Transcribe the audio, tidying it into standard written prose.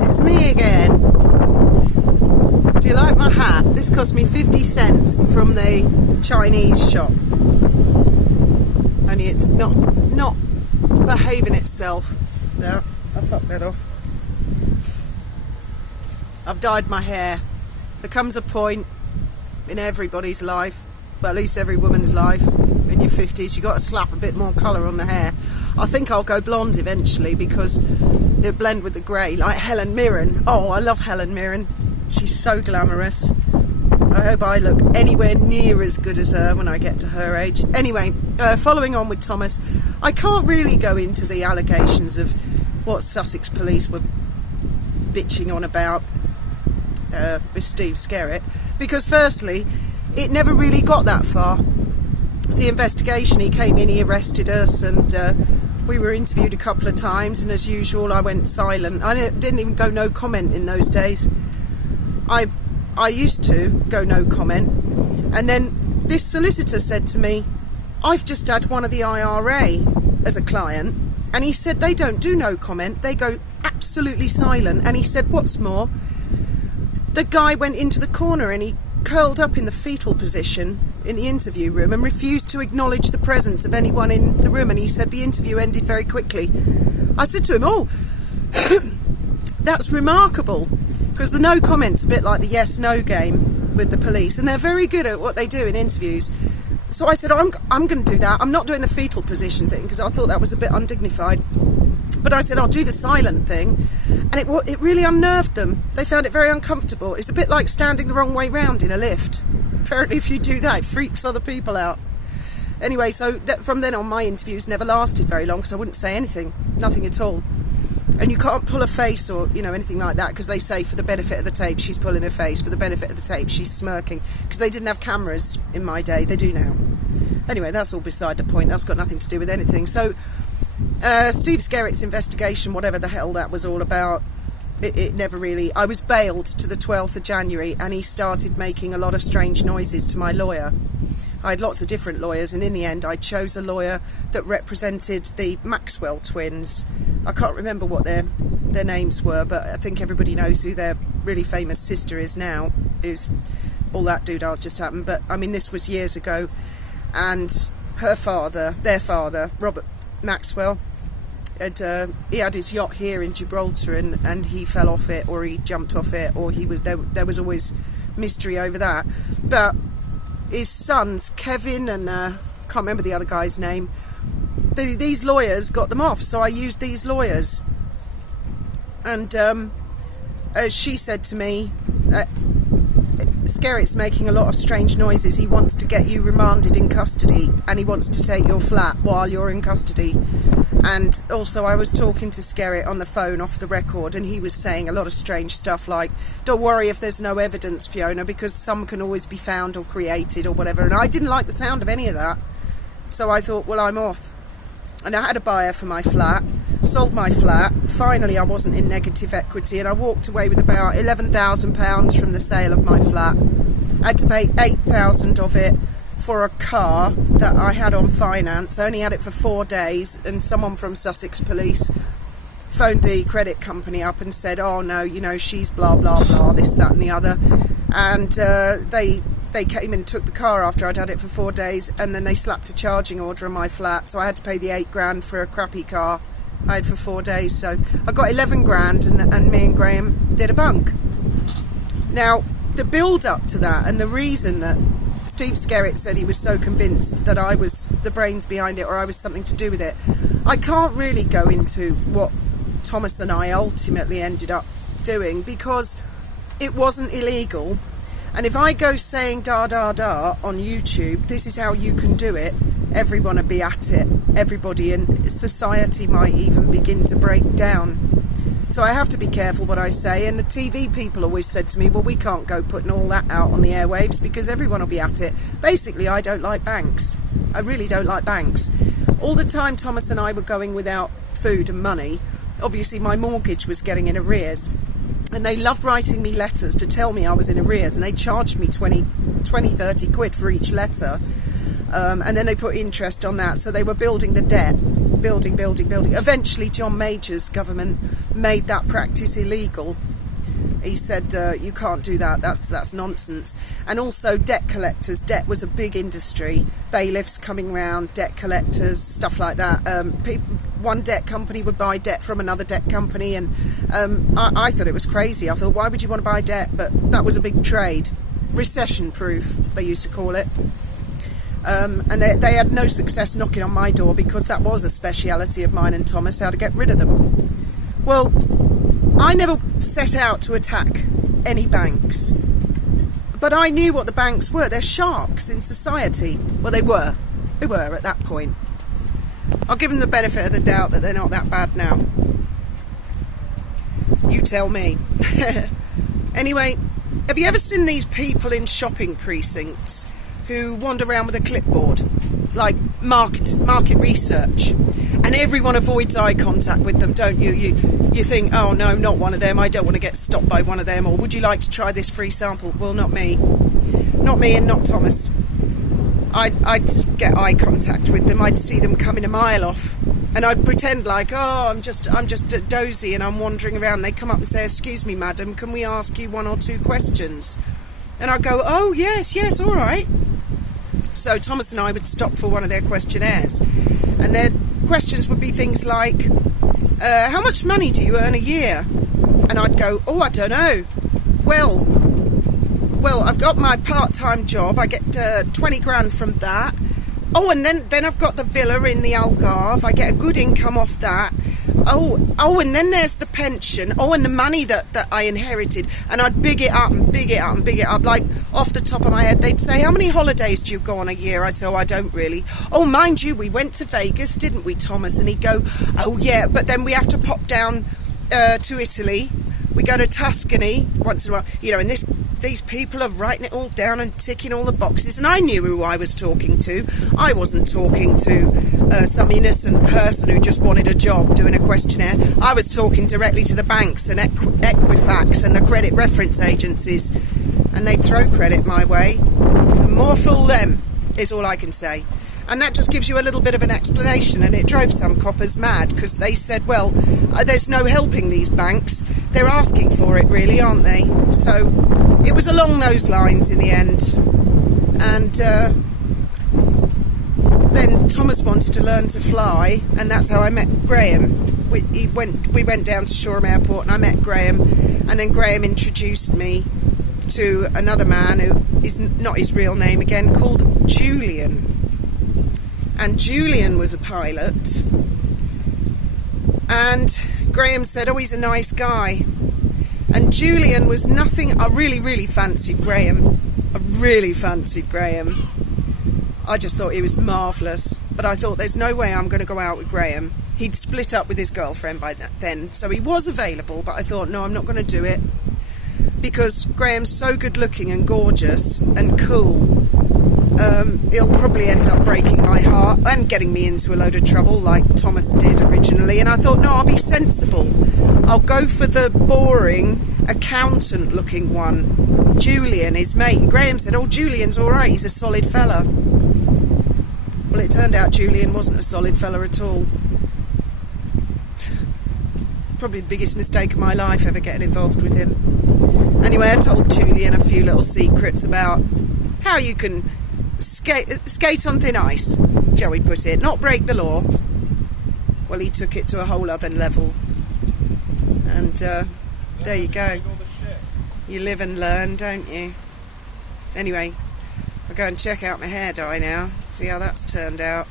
guys, it's me again. Do you like my hat? This cost me 50 cents from the Chinese shop. Only it's not behaving itself. No, I fucked that off. I've dyed my hair. There comes a point in everybody's life, well, at least every woman's life, in your 50s, you've got to slap a bit more colour on the hair. I think I'll go blonde eventually because it'll blend with the grey, like Helen Mirren. Oh, I love Helen Mirren. She's so glamorous. I hope I look anywhere near as good as her when I get to her age. Anyway, following on with Thomas, I can't really go into the allegations of what Sussex police were bitching on about with Steve Skerritt, because firstly, it never really got that far. The investigation, he came in, he arrested us, and we were interviewed a couple of times, and as usual I went silent. I didn't even go no comment in those days. I used to go no comment, and then this solicitor said to me, I've just had one of the IRA as a client, and he said they don't do no comment, they go absolutely silent. And he said, what's more, the guy went into the corner and he curled up in the fetal position in the interview room and refused to acknowledge the presence of anyone in the room, and he said the interview ended very quickly. I said to him, oh, that's remarkable, because the no comment's a bit like the yes-no game with the police, and they're very good at what they do in interviews. So I said, I'm going to do that. I'm not doing the fetal position thing because I thought that was a bit undignified. But I said, I'll do the silent thing. And it really unnerved them. They found it very uncomfortable. It's a bit like standing the wrong way round in a lift. Apparently if you do that, it freaks other people out. Anyway, so from then on, my interviews never lasted very long because I wouldn't say anything. Nothing at all. And you can't pull a face or, anything like that, because they say for the benefit of the tape, she's pulling her face. For the benefit of the tape, she's smirking. Because they didn't have cameras in my day. They do now. Anyway, that's all beside the point. That's got nothing to do with anything. So, Steve Skerritt's investigation, whatever the hell that was all about, it never really... I was bailed to the 12th of January, and he started making a lot of strange noises to my lawyer. I had lots of different lawyers, and in the end I chose a lawyer that represented the Maxwell twins. I can't remember what their names were, but I think everybody knows who their really famous sister is now. All that doodads just happened, but I mean, this was years ago. And their father, Robert Maxwell, he had his yacht here in Gibraltar, and he fell off it, or he jumped off it, or there was always mystery over that. But his sons, Kevin and can't remember the other guy's name, these lawyers got them off, so I used these lawyers. And she said to me, Skerritt's making a lot of strange noises. He wants to get you remanded in custody, and he wants to take your flat while you're in custody. And also I was talking to Skerritt on the phone off the record, and he was saying a lot of strange stuff like, don't worry if there's no evidence, Fiona, because some can always be found or created or whatever. And I didn't like the sound of any of that, so I thought, well, I'm off. And I had a buyer for my flat, sold my flat. Finally, I wasn't in negative equity, and I walked away with about £11,000 from the sale of my flat. I had to pay £8,000 of it for a car that I had on finance. I only had it for 4 days, and someone from Sussex Police phoned the credit company up and said, oh no, she's blah blah blah, this, that and the other. And they came and took the car after I'd had it for 4 days, and then they slapped a charging order on my flat, so I had to pay the £8,000 for a crappy car I had for 4 days. So I got 11 grand, and me and Graham did a bunk. Now, the build up to that, and the reason that Steve Skerritt said he was so convinced that I was the brains behind it, or I was something to do with it, I can't really go into what Thomas and I ultimately ended up doing, because it wasn't illegal. And if I go saying da da da on YouTube, this is how you can do it, everyone will be at it. Everybody in society might even begin to break down. So I have to be careful what I say. And the TV people always said to me, well, we can't go putting all that out on the airwaves because everyone will be at it. Basically, I don't like banks. I really don't like banks. All the time Thomas and I were going without food and money, obviously my mortgage was getting in arrears. And they loved writing me letters to tell me I was in arrears, and they charged me 20, 30 quid for each letter. And then they put interest on that, so they were building the debt. building. Eventually John Major's government made that practice illegal. He said, you can't do that, that's nonsense. And also debt collectors. Debt was a big industry. Bailiffs coming round, debt collectors, stuff like that. One debt company would buy debt from another debt company, and I thought it was crazy. I thought, why would you want to buy debt? But that was a big trade. Recession proof, they used to call it. And they had no success knocking on my door, because that was a speciality of mine and Thomas, how to get rid of them. Well, I never set out to attack any banks, but I knew what the banks were. They're sharks in society. Well, they were at that point. I'll give them the benefit of the doubt that they're not that bad now. You tell me. Anyway, have you ever seen these people in shopping precincts who wander around with a clipboard, like market research, and everyone avoids eye contact with them, don't you? You think, oh no, not one of them, I don't want to get stopped by one of them, or would you like to try this free sample? Well, not me and not Thomas. I'd get eye contact with them. I'd see them coming a mile off, and I'd pretend like, oh, I'm just dozy and I'm wandering around. They come up and say, excuse me, madam, can we ask you 1 or 2 questions? And I'd go, oh yes, all right. So Thomas and I would stop for one of their questionnaires, and their questions would be things like, how much money do you earn a year? And I'd go, oh, I don't know. Well, I've got my part-time job. I get 20 grand from that. Oh, and then I've got the villa in the Algarve. I get a good income off that. Oh, and then there's the pension. Oh, and the money that I inherited. And I'd big it up. Like, off the top of my head, they'd say, how many holidays do you go on a year? I say, oh, I don't really. Oh, mind you, we went to Vegas, didn't we, Thomas? And he'd go, oh, yeah, but then we have to pop down to Italy. We go to Tuscany once in a while. You know, and these people are writing it all down and ticking all the boxes, and I knew who I was talking to. I wasn't talking to some innocent person who just wanted a job doing a questionnaire. I was talking directly to the banks and Equifax and the credit reference agencies, and they'd throw credit my way. And more fool them, is all I can say. And that just gives you a little bit of an explanation, and it drove some coppers mad, because they said, well, there's no helping these banks. They're asking for it, really, aren't they? So it was along those lines in the end. And then Thomas wanted to learn to fly, and that's how I met Graham. We went down to Shoreham Airport, and I met Graham, and then Graham introduced me to another man who is not his real name again, called Julian. And Julian was a pilot, and Graham said, oh, he's a nice guy. And Julian was nothing. I really fancied Graham. I just thought he was marvellous, but I thought, there's no way I'm going to go out with Graham. He'd split up with his girlfriend by then, so he was available, but I thought, no, I'm not going to do it, because Graham's so good looking and gorgeous and cool. He'll probably end up breaking my heart and getting me into a load of trouble like Thomas did originally. And I thought, no, I'll be sensible. I'll go for the boring accountant looking one, Julian, his mate. And Graham said, oh, Julian's all right, he's a solid fella. Well, it turned out Julian wasn't a solid fella at all. Probably the biggest mistake of my life, ever getting involved with him. Anyway, I told Julian a few little secrets about how you can skate on thin ice, shall we put it, not break the law. Well, he took it to a whole other level, and there you go. You live and learn, don't you? Anyway, I'll go and check out my hair dye now, see how that's turned out.